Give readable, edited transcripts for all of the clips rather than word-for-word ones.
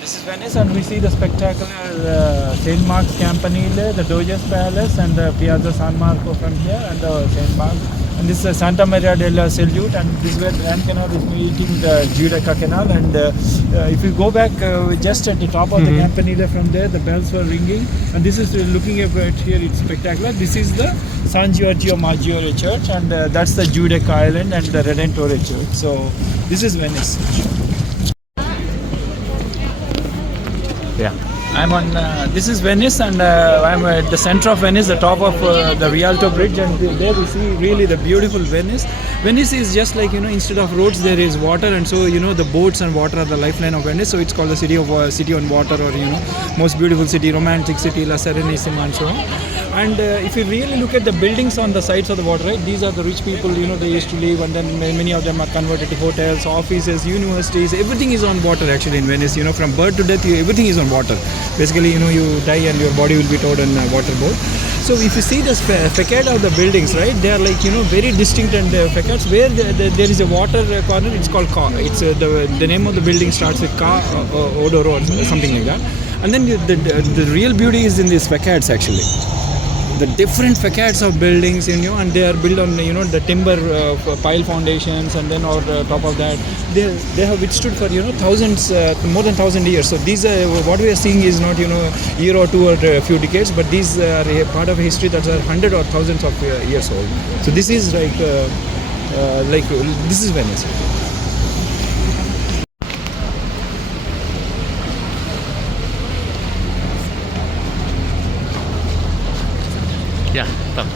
This is Venice, and we see the spectacular St. Mark's Campanile, the Doge's Palace, and the Piazza San Marco from here, and the St. Mark. And this is Santa Maria della Salute, and this is where the Grand Canal is meeting the Giudecca Canal. And if you go back just at the top of the Campanile from there, the bells were ringing. And this is looking at here, it's spectacular. This is the San Giorgio Maggiore Church, and that's the Giudecca Island and the Redentore Church. So this is Venice. Yeah, I'm on. This is Venice, and I'm at the center of Venice, the top of the Rialto bridge, and there we see really the beautiful Venice. Venice is just like, instead of roads there is water, and so the boats and water are the lifeline of Venice. So it's called the city on water, or most beautiful city, romantic city, La Serenissima, and so on. And if you really look at the buildings on the sides of the water, right, these are the rich people, they used to live, and then many of them are converted to hotels, offices, universities. Everything is on water actually in Venice. From birth to death, everything is on water. Basically, you die and your body will be towed on a water boat. So if you see the facade of the buildings, right, they are like very distinct and facades. Where there is a water corner, it's called Ca. It's the name of the building starts with Ca Odoro or something like that. And then the real beauty is in these facades actually. The different facades of buildings, and they are built on the timber pile foundations, and then on top of that they have withstood for thousands, more than 1,000 years. So these what we are seeing is not year or two or a few decades, but these are a part of a history that are hundreds or thousands of years old. So this is like this is Venice. Yeah, talk.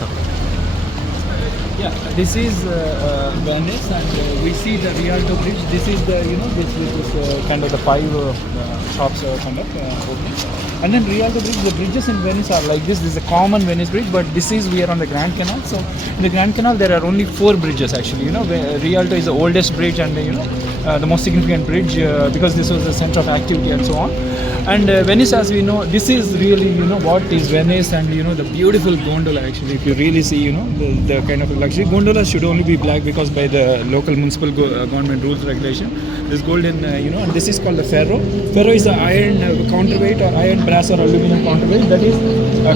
Yeah, this is Venice, and we see the Rialto bridge. This is the this is kind of the five shops kind of opening. And then Rialto bridge. The bridges in Venice are like this. This is a common Venice bridge, but we are on the Grand Canal. So in the Grand Canal there are only 4 bridges actually. Rialto is the oldest bridge, and the most significant bridge because this was the center of activity and so on. And Venice, as we know, this is really what is Venice, and the beautiful gondola actually. If you really see the kind of luxury gondolas should only be black because by the local municipal government rules regulation. This golden and this is called the ferro. Ferro is the iron counterweight or iron brass or aluminum counterweight that is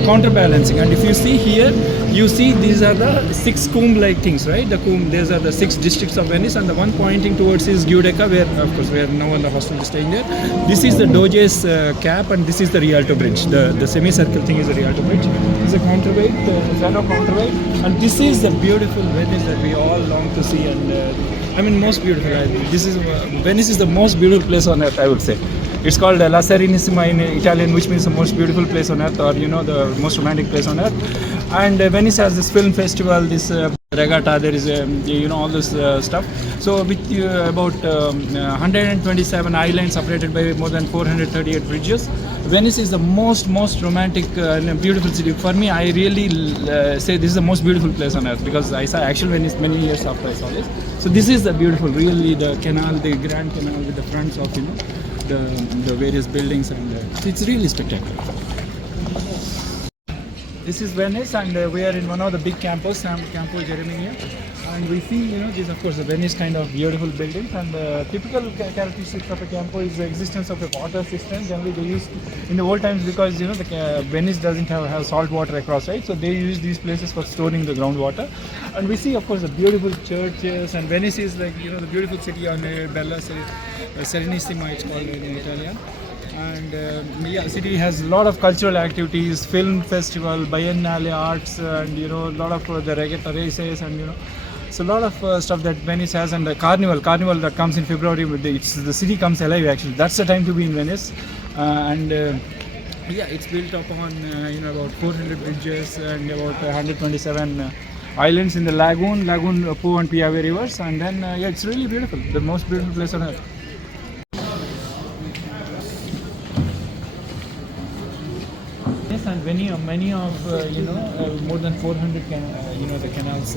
counterbalancing. And if you see here, you see these are the 6 comb-like things, right? The comb. These are the 6 districts of Venice, and the one pointing towards is Giudecca, where of course where no one the hostel is staying there. This is the Doge's cap, and this is the Rialto bridge. The semicircle thing is the Rialto bridge. It's a counterweight, ferro counterweight, and this is the beautiful Venice that we all long to see. And most beautiful. Venice is the most beautiful place on earth, I would say. It's called La Serenissima in Italian, which means the most beautiful place on earth, or the most romantic place on earth. And Venice has this film festival, this regatta. There is all this stuff. So with about 127 islands separated by more than 438 bridges, Venice is the most romantic and beautiful city. For me, I really say this is the most beautiful place on earth because I saw actual Venice many years after I saw this. So this is the beautiful, really the canal, the Grand Canal with the fronts of the various buildings, and it's really spectacular. This is Venice, and we are in one of the big campus, Campo Geremia, and we see these of course the Venice kind of beautiful buildings, and typical characteristics of a campo is the existence of a water system. Generally they used in the old times because Venice doesn't have salt water across, right? So they use these places for storing the groundwater. And we see of course the beautiful churches, and Venice is like the beautiful city on Bella Serenissima, it's called in Italian. And city has a lot of cultural activities, film festival, biennale arts, and a lot of the regatta races, and so a lot of stuff that Venice has. And the carnival that comes in February. The city comes alive actually. That's the time to be in Venice. It's built upon about 400 bridges and about 127 islands in the lagoon, Po and Piave rivers, and then it's really beautiful. The most beautiful place on earth. Yes, and many of more than 400 the canals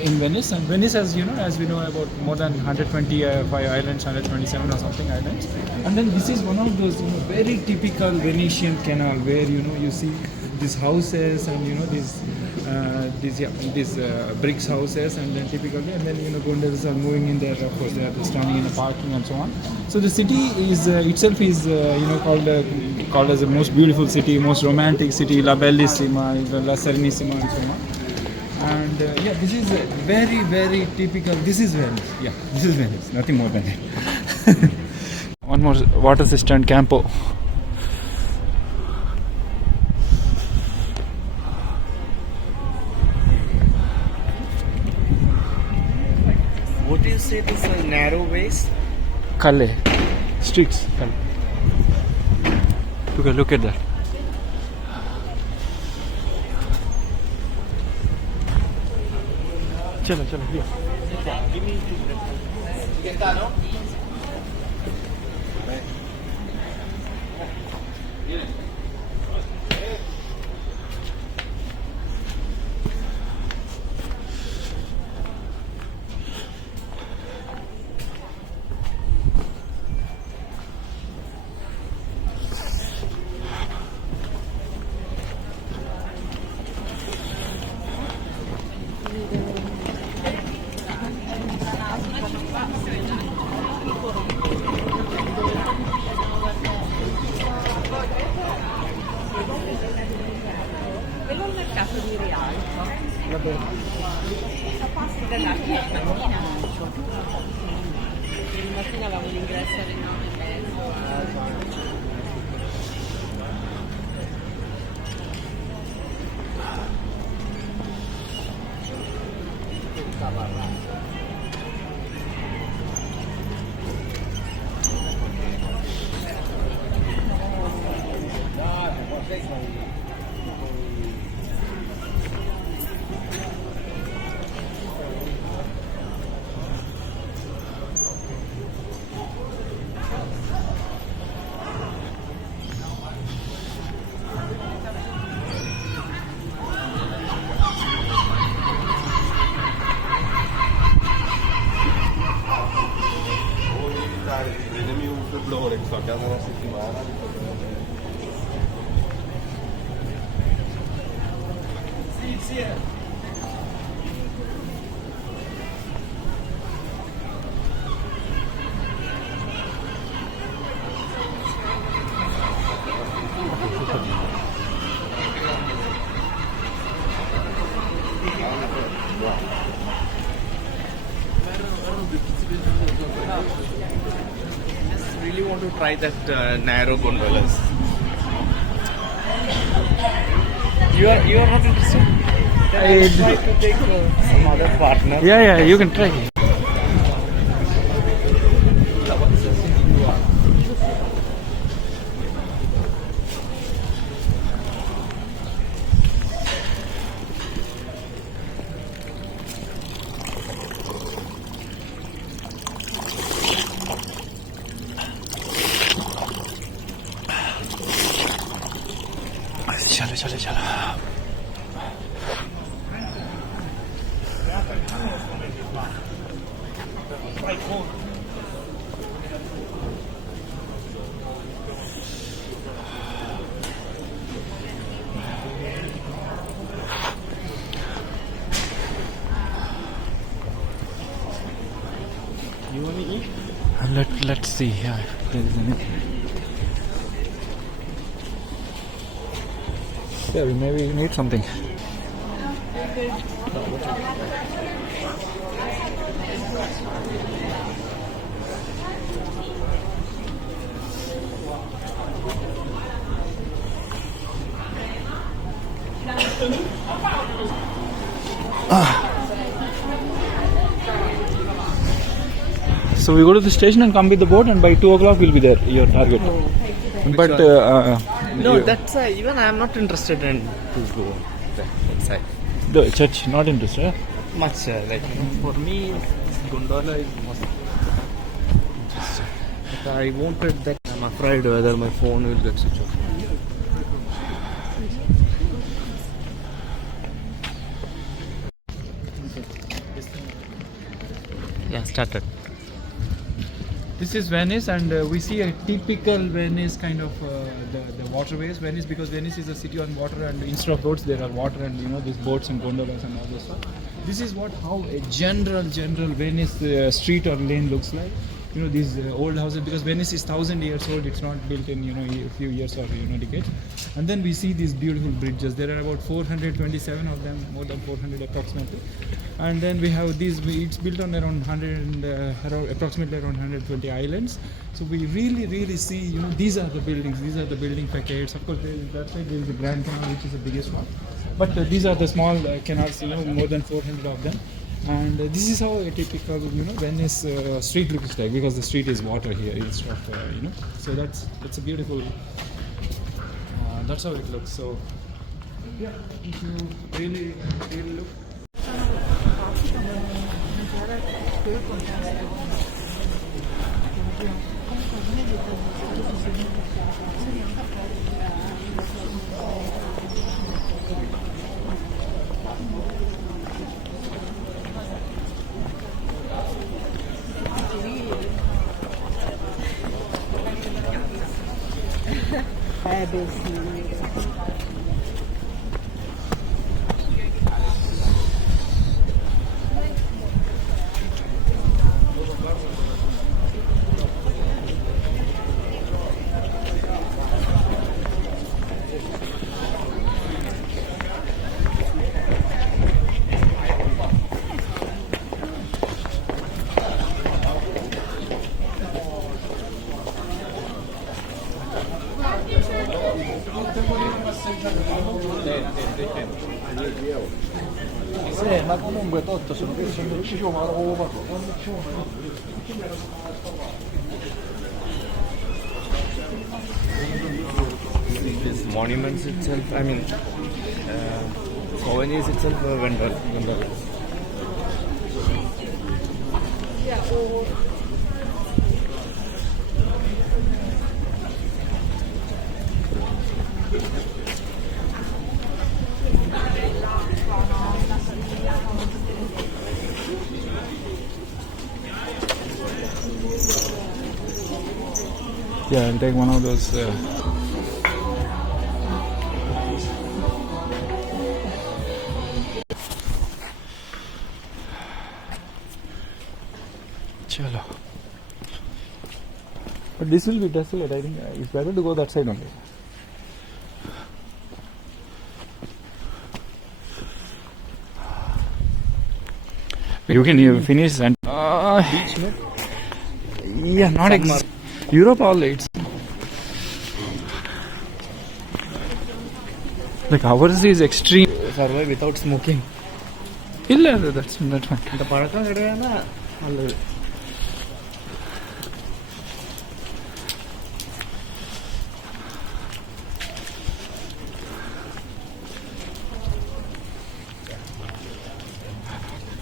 in Venice. And Venice has as we know about more than 125 islands, 127 or something islands. And then this is one of those very typical Venetian canal where you see these houses and these these bricks houses, and then typically, and then gondolas are moving in there. Of course, they are standing in the parking and so on. So the city is itself is called as the most beautiful city, most romantic city, La Bellissima, La Serenissima, and so on. And this is very, very typical. This is Venice. Yeah, this is Venice. Nothing more than it. One more water cistern, Campo. What do you say this is narrow ways? Calle. Streets. Calle. Look at that. Chalo, here. Give me 2 minutes. Quello è il mercato di Rialto. A passo dell'archipelago. Ieri mattina avevamo l'ingresso alle 9:30. Prendemi un flebblore che sto a casa una settimana. Really want to try that narrow gondolas. You are not interested? I try to take some other partner. Yeah, you can try. चलो You want to eat? Let's see here if there is anything. Yeah, we maybe need something. So we go to the station and come with the boat, and by 2 o'clock we'll be there. Your target. But No, that's even I am not interested in to go there inside. The church not interested. Much for me, gondola is most interesting. But I wanted that. I'm afraid whether my phone will get switched off. Yeah, started. This is Venice, and we see a typical Venice kind of the waterways. Venice, because Venice is a city on water, and instead of roads there are water, and these boats and gondolas and all this stuff. This is how a general Venice street or lane looks like. These old houses, because Venice is 1,000 years old. It's not built in a few years or decades. And then we see these beautiful bridges. There are about 427 of them, more than 400 approximately. And then we have these. It's built on around 100 approximately around 120 islands. So we really see. These are the buildings. These are the building facades. Of course, that side there is the Grand Canal, which is the biggest one. But these are the small canals. More than 400 of them. And this is how a typical Venice street looks like, because the street is water here instead of so that's a beautiful that's how it looks. So yeah, if you really look. Ma comunque tutto sono riuscito a roba. This monuments itself, I mean, Venice itself a wonder. Yeah, I'll take one of those. Chalo. But this will be desolate. I think it's better to go that side only. You can finish and beach, yeah, not exactly. Europe all it's like ours is extreme. Survive without smoking. Illa, that's fine. The Paraka area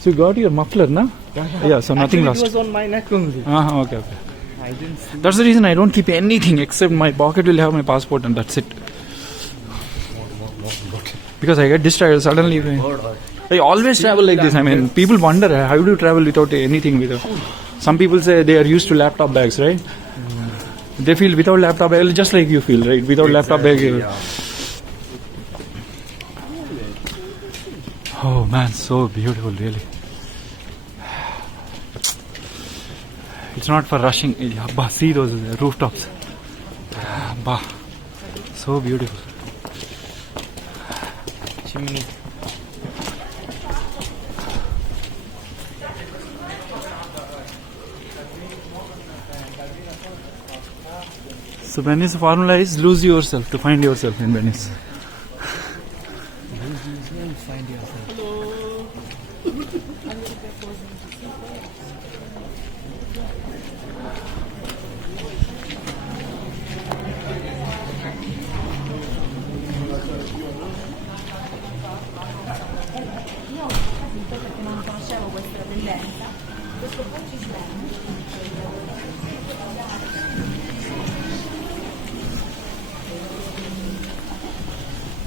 So you got your muffler, na? Yeah, so nothing lost. It was on my neck only. Okay. I didn't see. That's the reason I don't keep anything except my pocket will have my passport and that's it. Because I get distracted suddenly. I always travel like this. I mean, people wonder how do you travel without anything. Some people say they are used to laptop bags, right? They feel without laptop bag, just like you feel, right? Without laptop bag. Oh man, so beautiful, really. It's not for rushing. See those rooftops. So beautiful. Chimney. So Venice formula is lose yourself to find yourself in Venice. Lose yourself, find yourself.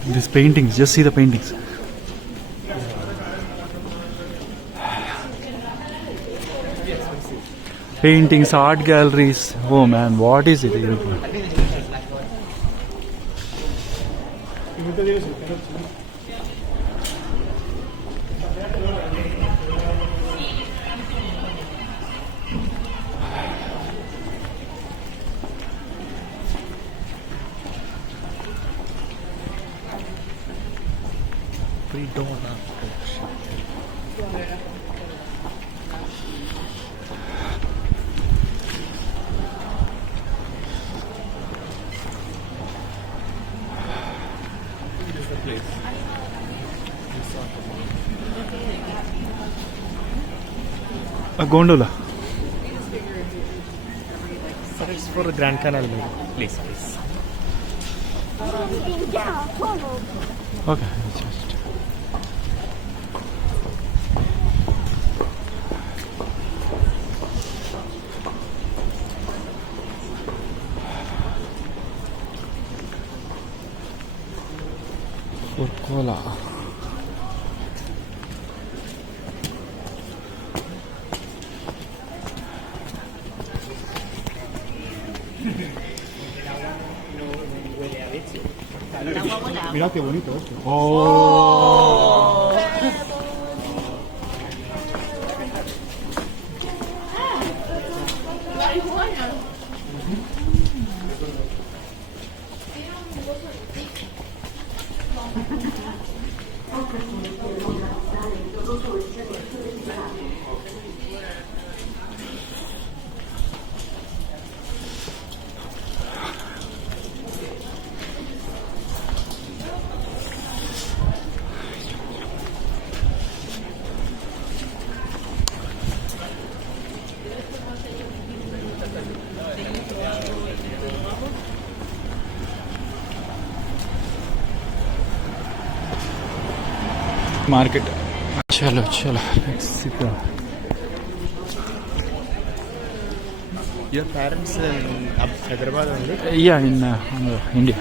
These paintings, just see the paintings. paintings, art galleries. Oh man, what is it? A gondola. It's for the Grand Canal, maybe. Please. Okay, just. Coca-Cola. Mirad qué bonito esto. Oh. Market. Chalo, let's sit down. Your parents in Hyderabad only? Yeah, in India.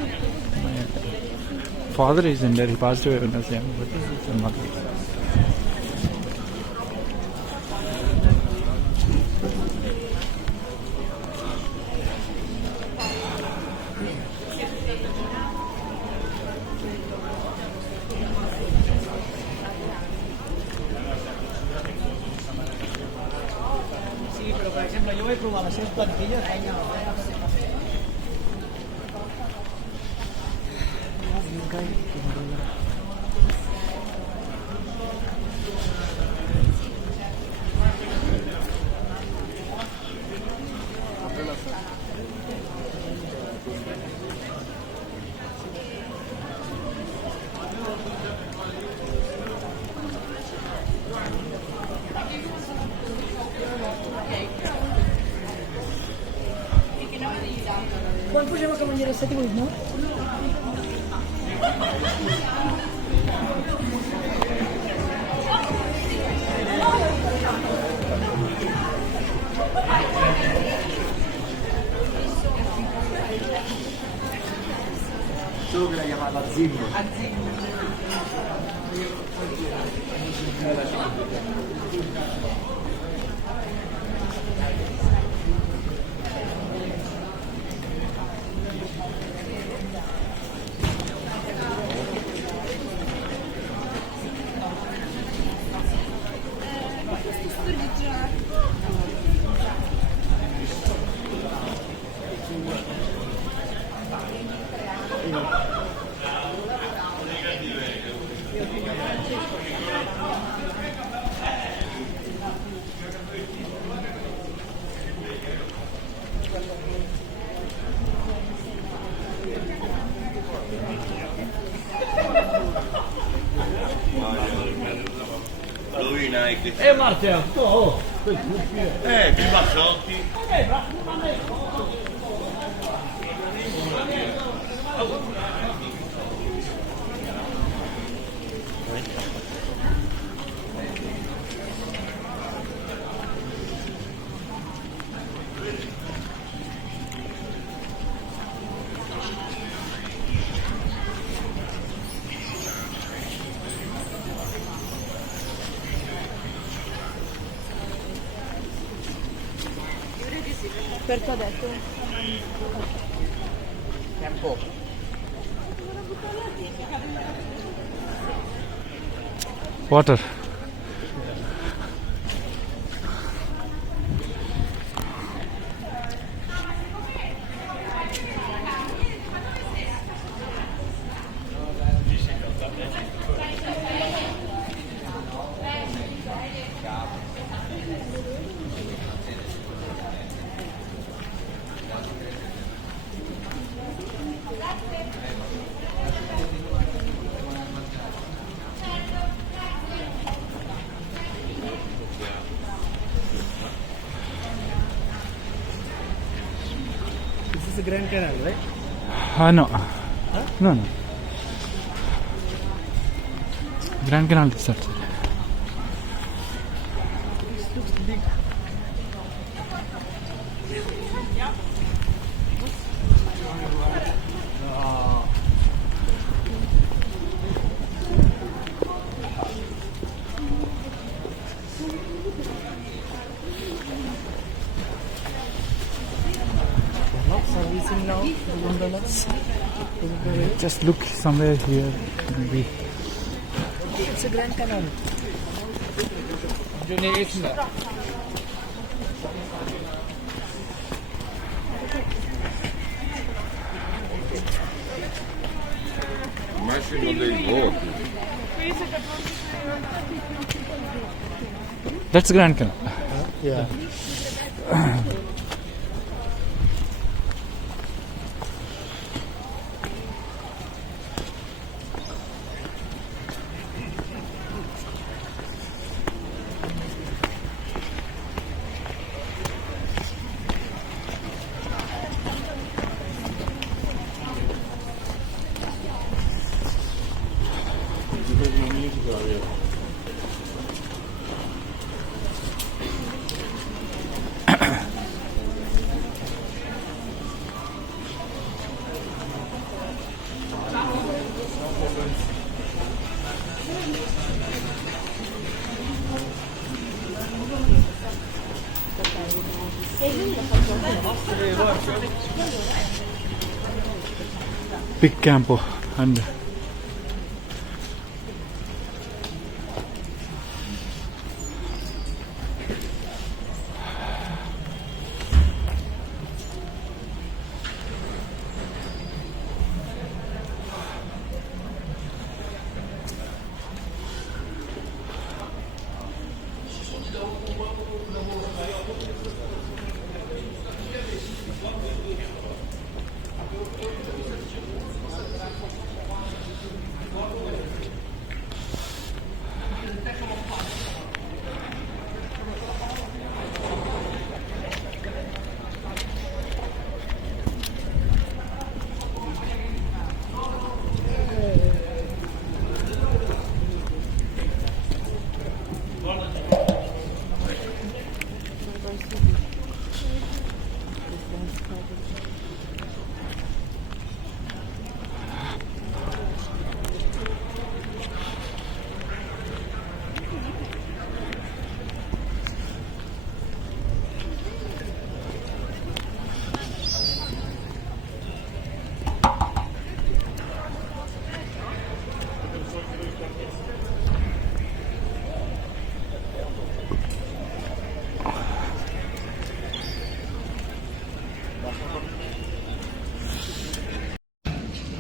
My father is in there. He passed away when I was young, but he's in market. Quan posem el cavaller 7 i 8, no? Solo che l'ha chiamata Zimbo. Marcel, oh, Ti passotti. Perché ho detto? Water. This is the Grand Canal, right? No. No, no. Grand Canal is that. This looks big. Not servicing now, the gondolas. Just look somewhere here. Maybe. It's a Grand Canal. Massimo dei voti. That's Grand Canal. Yeah. Big campo and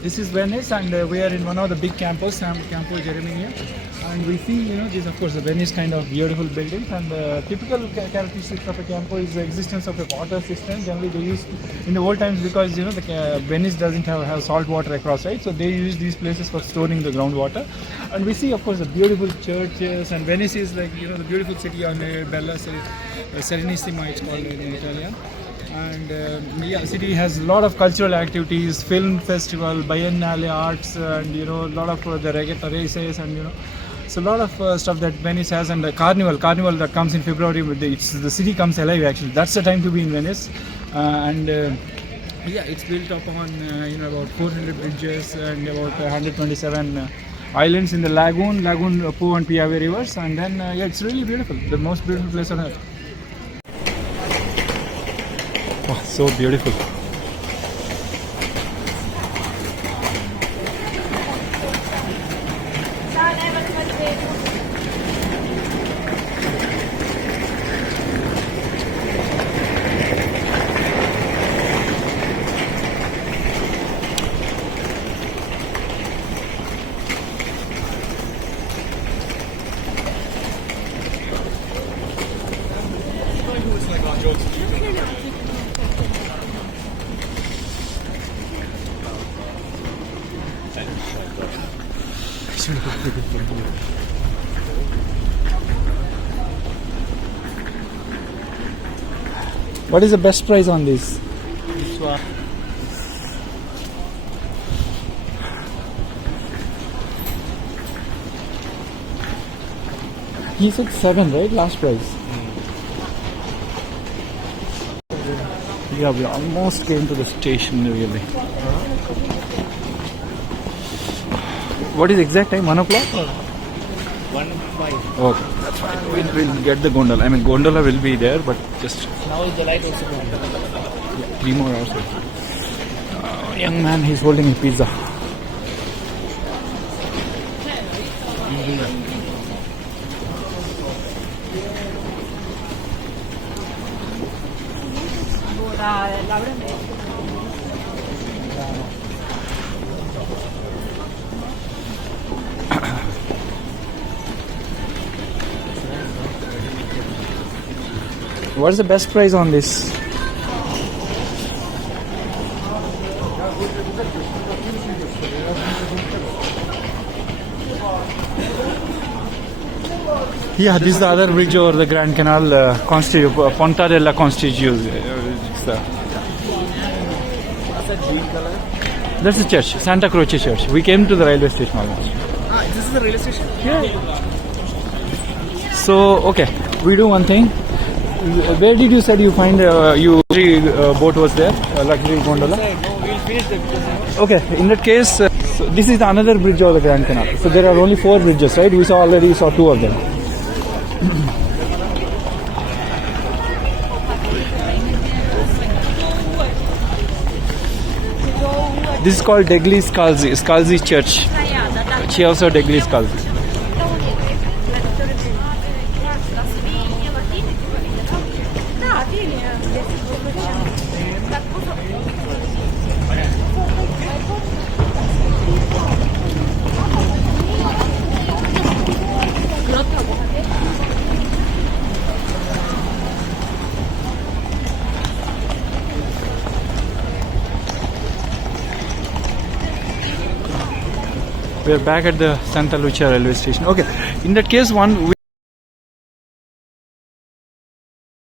this is Venice, and we are in one of the big campus, Campo Geremia, and we see, this of course the Venice kind of beautiful buildings, and typical characteristics of a campo is the existence of a water system. Generally they used in the old times, because the Venice doesn't have salt water across, right? So they use these places for storing the groundwater, and we see of course the beautiful churches, and Venice is like the beautiful city on Bella Serenissima, it's called in Italian. And city has a lot of cultural activities, film festival, biennale arts, and a lot of the regatta races, and so a lot of stuff that Venice has, and the carnival that comes in February. The city comes alive actually. That's the time to be in Venice, it's built upon about 400 bridges and about 127 islands in the lagoon, Po and Piave rivers, and then it's really beautiful. The most beautiful place on earth. So beautiful. What is the best price on this? This one. He said 7, right? Last price. Yeah, we almost came to the station really. What is the exact time? 1 o'clock? 1:05. Okay, that's fine. We'll get the gondola. I mean, gondola will be there, but just Now is the light also gone. 3 more hours. Young man, he's holding a pizza. What's the best price on this? Yeah, this is the other bridge over the Grand Canal, Ponta della Constituzione. What's that green color? That's the church, Santa Croce Church. We came to the railway station almost. This is the railway station? So, okay, we do one thing. Where did you said you find luxury boat was there? Luxury gondola? No, we'll finish the business. Okay, in that case, so this is another bridge over the Grand Canal. So there are only 4 bridges, right? We already saw 2 of them. This is called Degli Scalzi Church. Chiesa degli Scalzi. We are back at the Santa Lucia railway station. Okay, in that case,